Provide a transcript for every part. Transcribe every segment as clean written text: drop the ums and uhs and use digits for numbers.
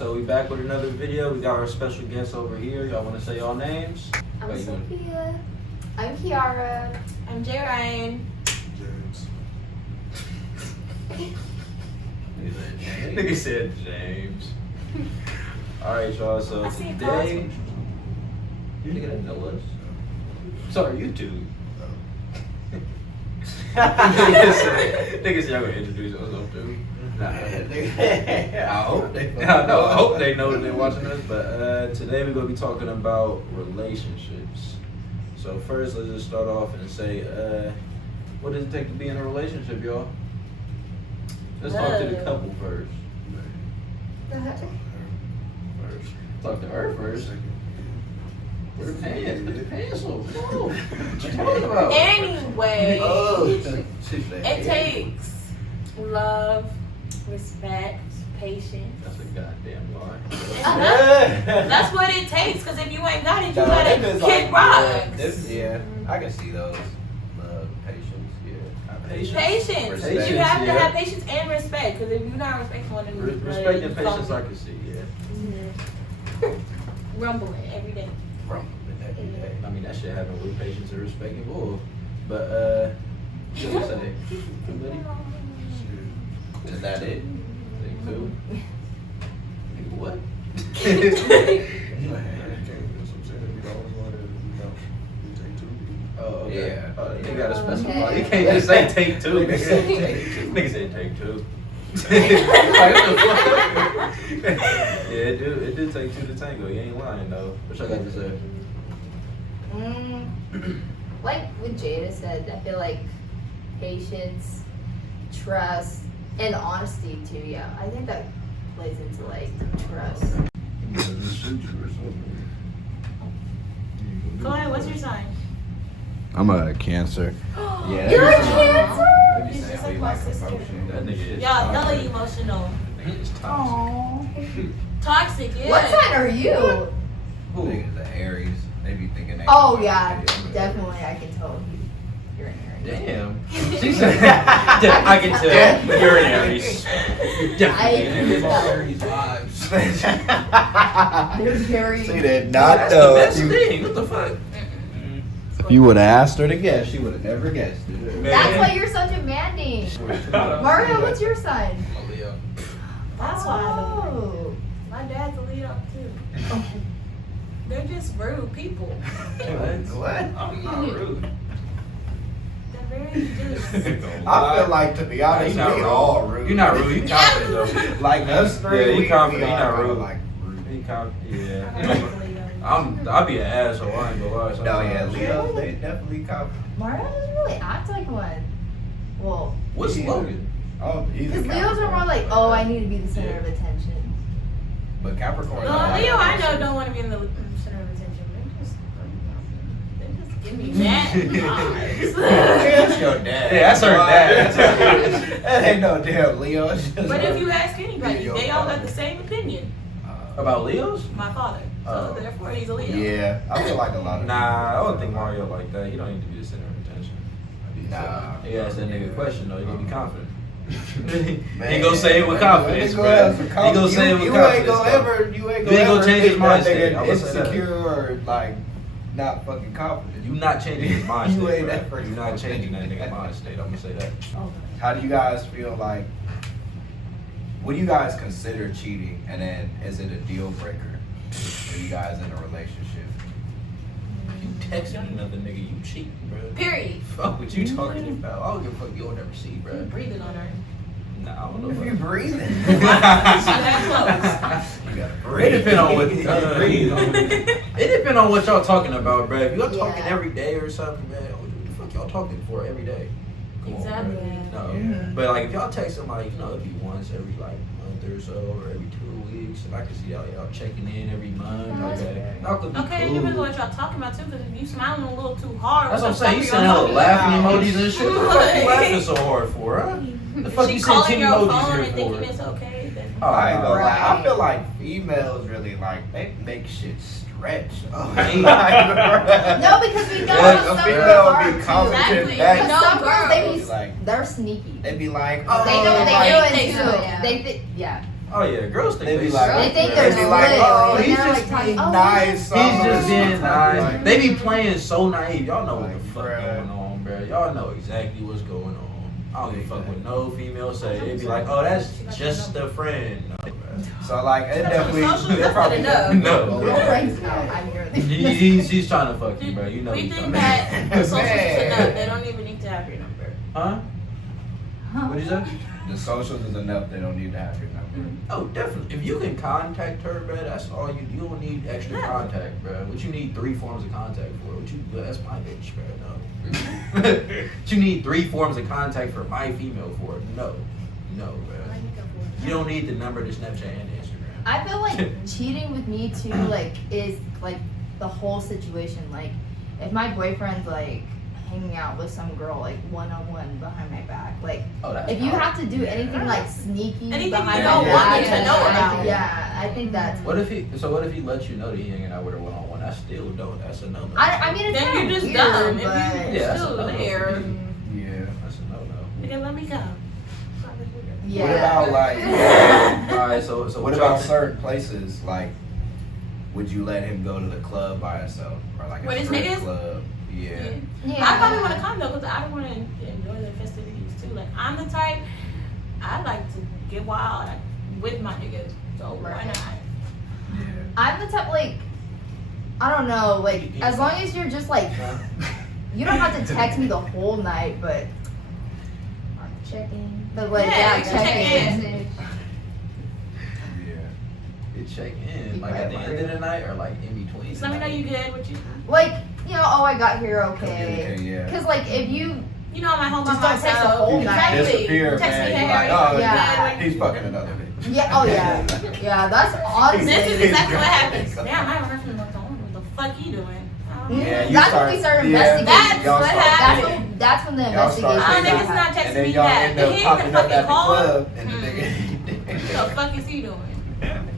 So we back with another video. We got our special guests over here. Y'all want to say y'all names? I'm Sophia. I'm Kiara. I'm J. Ryan. James. Nigga said James. Alright, y'all. So I see it today, you nigga didn't know us. Sorry, YouTube. Nigga said y'all gonna introduce yourself too. Nah. I hope they. No, I hope they know that they're watching us. But today we're gonna be talking about relationships. So first, let's just start off and say, what does it take to be in a relationship, y'all? Let's talk to the couple first. First, talk to her first. Where the pants? Put the pants on. What you talking about? Anyway, It it takes love, respect, patience. That's a goddamn lie. That's what it takes. Cause if you ain't got it, you gotta kick rocks. Yeah, I can see those. Love, patience, yeah. Patience. Respect. You have to Yeah. have patience and respect. Cause if you're not respecting one another, Respect and patience, I can see. Yeah. Rumbling every day. I mean, that shit happened with patience and respect involved. But, what do you say? Too many? Is that it? Take two? Nigga, what? Oh, okay. Yeah. Oh, you gotta Okay. specify. You can't just say take two. Nigga said take two. Nigga said take two. Like, what the fuck? Yeah, it did take two to tango. You ain't lying though. What y'all got to say? Like what Jada said, I feel like patience, trust, and honesty too. Yeah, I think that plays into like trust. Go ahead. What's your sign? I'm a Cancer. Yeah, You're a Cancer? He's just like my sister. That nigga is Y'all hella toxic. emotional. Nigga is toxic. Toxic, yeah. What sign are you? Who? Niggas are Aries. They be thinking they. Oh yeah, definitely. I can tell you're an Aries. Damn. She said, yeah, I can tell. You're an Aries. You're definitely an Aries. Aries vibes. They're very. She did That's not the know. best thing. What the fuck? If you would have asked her to guess, she would have never guessed it. That's why you're so demanding. Mario, what's your sign? Leo. That's why I don't like it. Oh. My dad's a Leo too. They're just rude people. What? I'm not rude. They're very just. I feel like, to be honest, You're not we rude. all rude. You're not rude. You confident though. Like us three, Yeah, you we confident, all you not kinda rude. Like rude. He yeah. I don't like Leos. I'll be an asshole. I ain't gonna lie. No, yeah, sometimes. Leo, they definitely confident. Mario doesn't really act like one. Well, What's Yeah. Logan? Oh, he's a because Leos are Capricorn, more like, but- oh, I need to be the center of attention. But Capricorn. No, Leo, I know don't want to be in the center of attention. They just give me mad vibes. That's your dad. Yeah, that's her dad. That ain't no damn Leo. It's just But if you ask anybody, Leo they all father. got the same opinion. About Leos? My father. So Oh. therefore he's a Leo. Yeah, I feel like a lot of Nah, I don't think Mario like that. He don't need to be the center of attention. Nah. He asked that nigga a question though. He need to be confident. Man, He gonna say it with confidence, He bro. He gonna say it with you confidence. ain't gonna though. ever, you ain't You ain't gonna ever change his think that mindset. nigga I'm gonna say that. insecure or like not fucking confident. You not changing his mind You state, ain't bro. ever- You not changing that nigga mind state. I'm gonna say that. How do you guys feel like? What do you guys consider cheating, and then is it a deal breaker? Are you guys in a relationship? You texting another nigga, you cheating, bro. Period. Fuck what you talking about? I don't give a fuck. You'll never see, bro. You breathing on her. Nah, I don't know. If Bro. you breathing, That you gotta It breathe. depend on what. It depend on what y'all talking about, bro. If y'all talking Yeah. every day or something, man, what the fuck y'all talking for every day? Come on, Exactly. bro. No, Yeah. but like if y'all texting like it'd be once every like month or so or every 2 weeks, and I can see y'all checking in every month. Okay, y'all could be Okay, it cool. depends on what y'all talking about too. Because if you smiling a little too hard, That's what I'm some saying. You stuff sending you're hella laughing talking emojis and shit. What the fuck you laughing so hard for, huh? The fuck She you send calling 10 your emojis phone here and thinking for? it's okay. Then Oh, I ain't gonna lie. I Right. feel like females really like they make shit stretch. Oh, No, because we know Like, some a girls female are be too. confident Exactly. that Because No some girls, girls. they're sneaky. they be like, They oh, know what like, they they do do, it yeah. too. They think, yeah. Oh yeah, girls think They be they like, They think they they're be like, lit, oh, and he's they're, just like, talking, being oh, nice. He's just being Like, nice. They be playing so naive. Y'all know what Like, the fuck bruh. going on, bro. Y'all know exactly what's going on. I don't give a fuck what no female say. They be like, oh, that's just a friend. No, bro. So like, it definitely, Socials, they that's probably good enough. No. Your friends know I'm your He's trying to fuck you, bro. You know We he's think trying that the socials Man. is enough. They don't even need to have your number. Huh? What'd you say? The socials is enough. They don't need to have your number. Oh, definitely. If you can contact her, bro, that's all you. You don't need extra contact, bro. What you need 3 forms of contact for? What you? That's my bitch, bro. No. What you need 3 forms of contact for my female for? No, bro. You don't need the number to Snapchat and Instagram. I feel like cheating with me too, like, is like the whole situation. Like, if my boyfriend's like hanging out with some girl like one-on-one behind my back, like, Oh, that's if you hard. have to do anything like sneaky Anything behind you my don't back, want me to know about. yeah, I think that's. What if he lets you know that he hanging out with her one-on-one? That's still don't. That's a no-no. I mean, it's Then kinda you're just weird, dumb. If but you Yeah, that's still a no-no. there, Yeah. That's a no-no. nigga, let me go. yeah. What about like? All right, so What y'all about think? certain places? Like, would you let him go to the club by himself or like With a his strip niggas? club? Yeah. Yeah. I probably want to come though, because I don't want to enjoy the festivities too. Like, I'm the type, I like to get wild with my niggas. So why Right. not? Yeah. I'm the type, like, I don't know, like, as long as you're just like, you don't have to text me the whole night, but Check-in. but like, Yeah, yeah, check check in. Message. Yeah. You check in You like at the might end of the night or like in between. Just let me know you good, what you, Like, you know, oh, I got here okay. Okay, yeah. Cause like, if you, you know I'm at home by Just don't text the myself. whole You night. just disappear, Text man. me, You hey, like, how oh, you Yeah. good? he's fucking another bitch. yeah, oh yeah, yeah, that's honestly. This is exactly what happens. Damn, I haven't heard from him. What the fuck he doing? Yeah, you That's start- when we start yeah, investigating. That's y'all what start- happened. That's when the Y'all investigation. start- I don't think it's starts. not And texting then me y'all back. end But up he popping ain't the up at fucking the call. club and the What nigga. the fuck is he doing?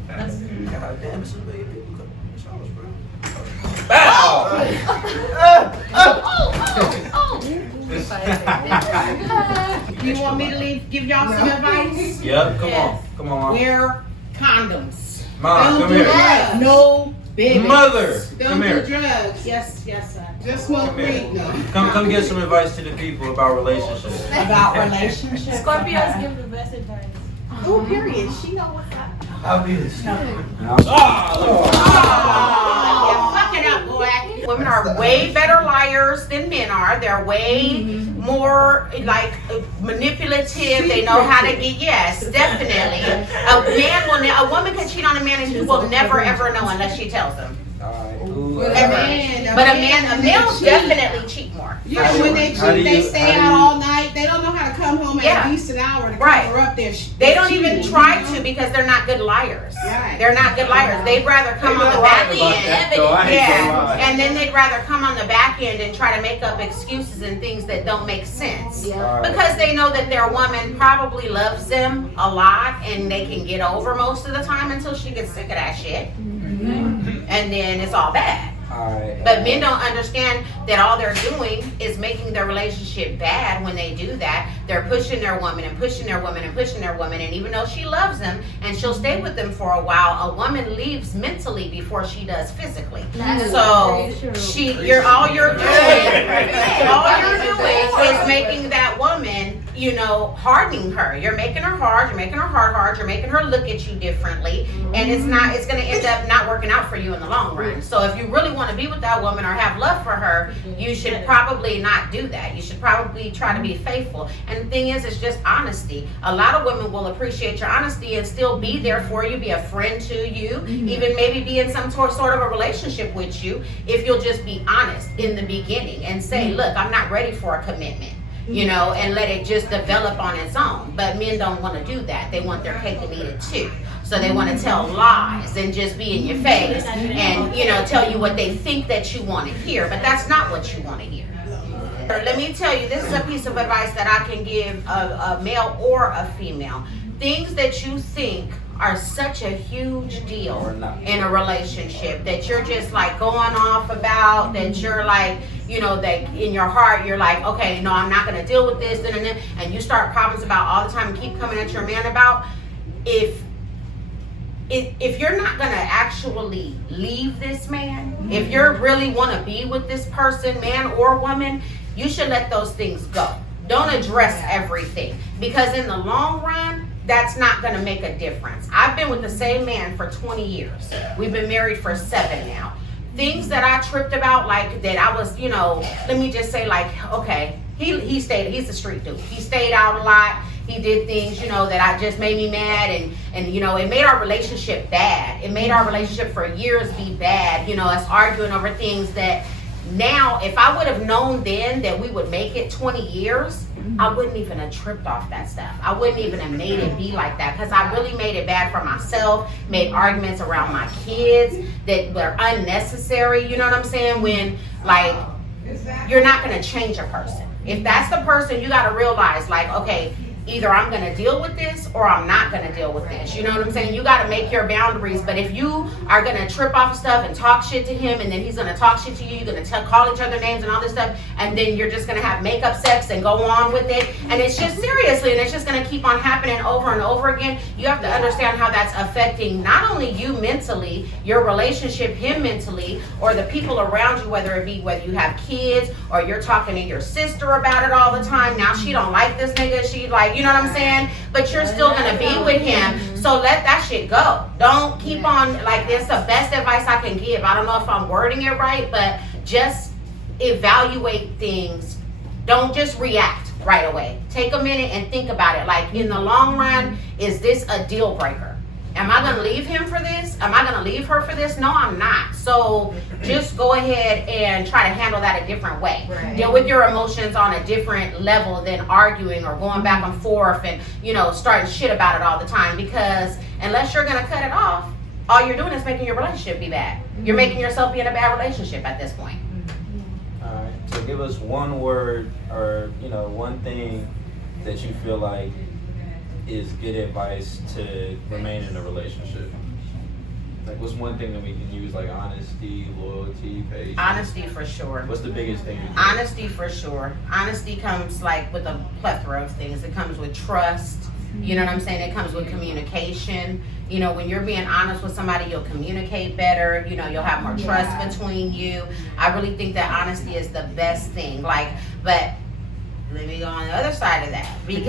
That's God damn, it's a million people coming in this house, bro. You want me to give y'all some advice? Yep, come Yes. on, come on, Wear condoms. mom, Don't come do here. drugs. No babies. Mother, Don't come do here. drugs. Yes, sir. Just smoke Come here. weed. No. Come give some advice to the people about relationships. About relationships. Scorpios give the best advice. Oh, period. She know what's up. I'll be this. Oh, you fucking up, boy. Women are way better liars than men are. They're way more like manipulative. They know how to get, yes, definitely. A woman can cheat on a man and he will never ever know unless she tells him. But But a male definitely cheat more. Yeah, How do when they you- how do cheat, they you- stay how do out you- all night. They don't know how to come home at Yeah. a decent hour to Right. cover up their They don't even cheating, try you know? to because they're not good liars. Right. They're not good liars. They'd rather come on the back end. Yeah, and then they'd rather come on the back end and try to make up excuses and things that don't make sense. Yeah. Because they know that their woman probably loves them a lot and they can get over most of the time until she gets sick of that shit. And then it's all bad. But men don't understand that all they're doing is making their relationship bad when they do that. They're pushing their woman and pushing their woman and pushing their woman. And even though she loves them and she'll stay with them for a while, a woman leaves mentally before she does physically. That is So very true. all you're doing is making that woman, hardening her. You're making her hard, you're making her hard, you're making her look at you differently. And it's gonna end up not working out for you in the long run. So if you really want to be with that woman or have love for her, you should probably not do that. You should probably try to be faithful. And the thing is, it's just honesty. A lot of women will appreciate your honesty and still be there for you, be a friend to you, even maybe be in some sort of a relationship with you if you'll just be honest in the beginning and say, look, I'm not ready for a commitment. And let it just develop on its own. But men don't want to do that. They want their cake and eat it too. So they want to tell lies and just be in your face and, tell you what they think that you want to hear. But that's not what you want to hear. Let me tell you, this is a piece of advice that I can give a male or a female. Things that you think are such a huge deal in a relationship that you're just like going off about, that you're like, that in your heart you're like, okay, no, I'm not going to deal with this, and you start problems about all the time and keep coming at your man about. If if you're not gonna actually leave this man, if you really want to be with this person, man or woman, you should let those things go. Don't address everything, because in the long run, that's not gonna make a difference. I've been with the same man for 20 years. We've been married for 7 now. Things that I tripped about, like that I was, let me just say, like, okay, he's a street dude. He stayed out a lot. He did things, that I just made me mad, and it made our relationship bad. It made our relationship for years be bad, us arguing over things that now, if I would have known then that we would make it 20 years, I wouldn't even have tripped off that stuff. I wouldn't even have made it be like that, because I really made it bad for myself, made arguments around my kids that were unnecessary, you know what I'm saying? When, like, you're not going to change a person. If that's the person, you got to realize, like, okay, either I'm going to deal with this or I'm not going to deal with this. You know what I'm saying? You got to make your boundaries. But if you are going to trip off stuff and talk shit to him, and then he's going to talk shit to you, you're going to call each other names and all this stuff, and then you're just going to have makeup sex and go on with it, and it's just seriously, and it's just going to keep on happening over and over again, you have to understand how that's affecting not only you mentally, your relationship, him mentally, or the people around you, whether you have kids or you're talking to your sister about it all the time. Now she don't like this nigga. She like, you know what I'm saying? But you're still gonna be with him. So let that shit go. Don't keep on, like, that's the best advice I can give. I don't know if I'm wording it right, but just evaluate things. Don't just react right away. Take a minute and think about it. Like, in the long run, is this a deal breaker? Am I going to leave him for this? Am I going to leave her for this? No, I'm not. So just go ahead and try to handle that a different way. Right. Deal with your emotions on a different level than arguing or going back and forth and, starting shit about it all the time. Because unless you're going to cut it off, all you're doing is making your relationship be bad. You're making yourself be in a bad relationship at this point. All right. So give us one word or, one thing that you feel like is good advice to remain in a relationship. Like, what's one thing that we can use, like honesty, loyalty, patience? Honesty for sure. What's the biggest thing? Honesty for sure. Honesty comes like with a plethora of things. It comes with trust. You know what I'm saying? It comes with communication. When you're being honest with somebody, you'll communicate better. You'll have more trust between you. I really think that honesty is the best thing. But let me go on the other side of that, because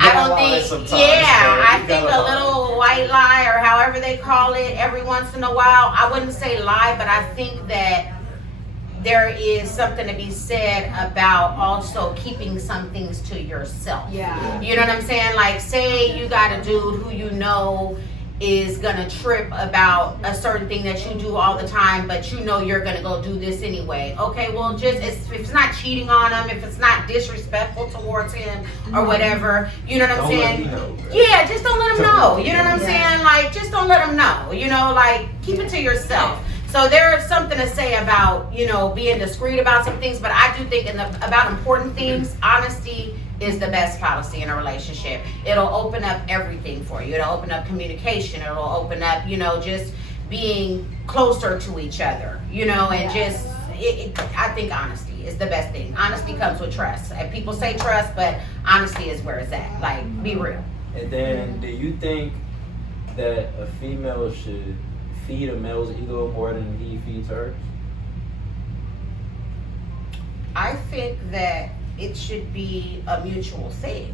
I don't think, I think a little white lie, or however they call it, every once in a while, I wouldn't say lie, but I think that there is something to be said about also keeping some things to yourself. Yeah. You know what I'm saying? Like, say you got a dude who is gonna trip about a certain thing that you do all the time, but you're gonna go do this anyway. Okay, well, if it's not cheating on him, if it's not disrespectful towards him or whatever, you know what I'm saying? Yeah, just don't let him know. You know what I'm saying? Like, just don't let him know. Like, keep it to yourself. So there is something to say about, being discreet about some things, but I do think about important things, honesty is the best policy in a relationship. It'll open up everything for you. It'll open up communication. It'll open up, just being closer to each other, and just, I think honesty is the best thing. Honesty comes with trust. And people say trust, but honesty is where it's at. Like, be real. And then, do you think that a female should feed a male's ego more than he feeds hers? I think that it should be a mutual thing.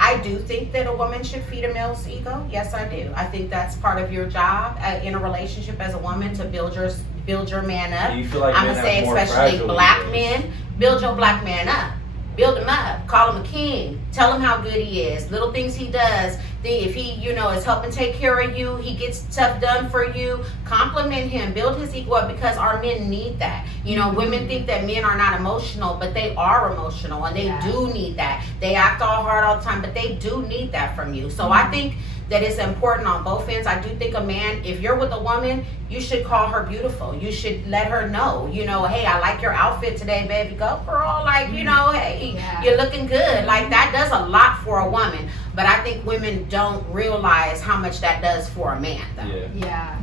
I do think that a woman should feed a male's ego. Yes, I do. I think that's part of your job in a relationship as a woman, to build your man up. Do you feel like I'm gonna say, especially black men, build your black man up. Build him up. Call him a king. Tell him how good he is. Little things he does. If he, is helping take care of you, he gets stuff done for you. Compliment him. Build his ego up, because our men need that. Women think that men are not emotional, but they are emotional, and they do need that. They act all hard all the time, but they do need that from you. So I think that it's important on both ends. I do think a man, if you're with a woman, you should call her beautiful. You should let her know, hey, I like your outfit today, baby. Go, girl. Like, hey, you're looking good. Like, that does a lot for a woman. But I think women don't realize how much that does for a man, though. Yeah.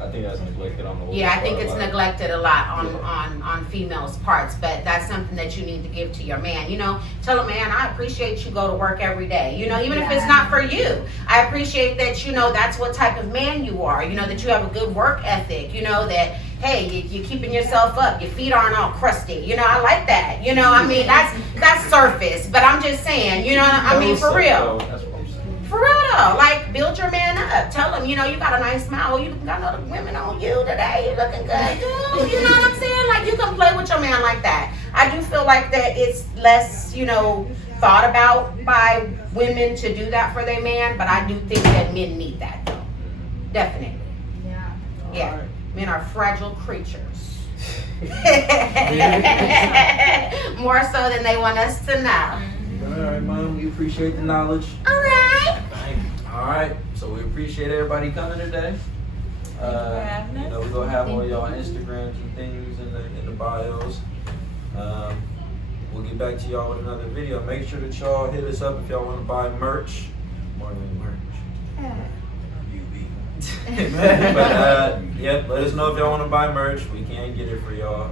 I think that's neglected on the woman's Yeah, I think part, it's like- neglected a lot on, Yeah. on females' parts, but that's something that you need to give to your man. You know, tell him, man, I appreciate you go to work every day. You know, even if it's not for you, I appreciate that, you know, that's what type of man you are. You know, that you have a good work ethic. You know, that, hey, you're keeping yourself up. Your feet aren't all crusty. You know, I like that. You know, I mean, that's surface, but I'm just saying, you know, I mean, for real. That's what I'm saying. For real though, like build your man up. Tell him, you know, you got a nice smile. You got other women on you today. You looking good, dude. You know what I'm saying? Like you can play with your man like that. I do feel like that it's less, you know, thought about by women to do that for their man, but I do think that men need that though. Definitely. Yeah. Yeah. Alright. Men are fragile creatures. More so than they want us to know. Alright, Mom, we appreciate the knowledge. All right. Alright, so we appreciate everybody coming today. for having us. You know, we're gonna have all y'all Instagrams and things in the bios. We'll get back to y'all with another video. Make sure that y'all hit us up if y'all want to buy merch. More than merch. But yep, let us know if y'all want to buy merch. We can get it for y'all.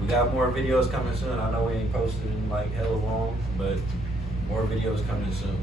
We got more videos coming soon. I know we ain't posted in like hella long, but more videos coming soon.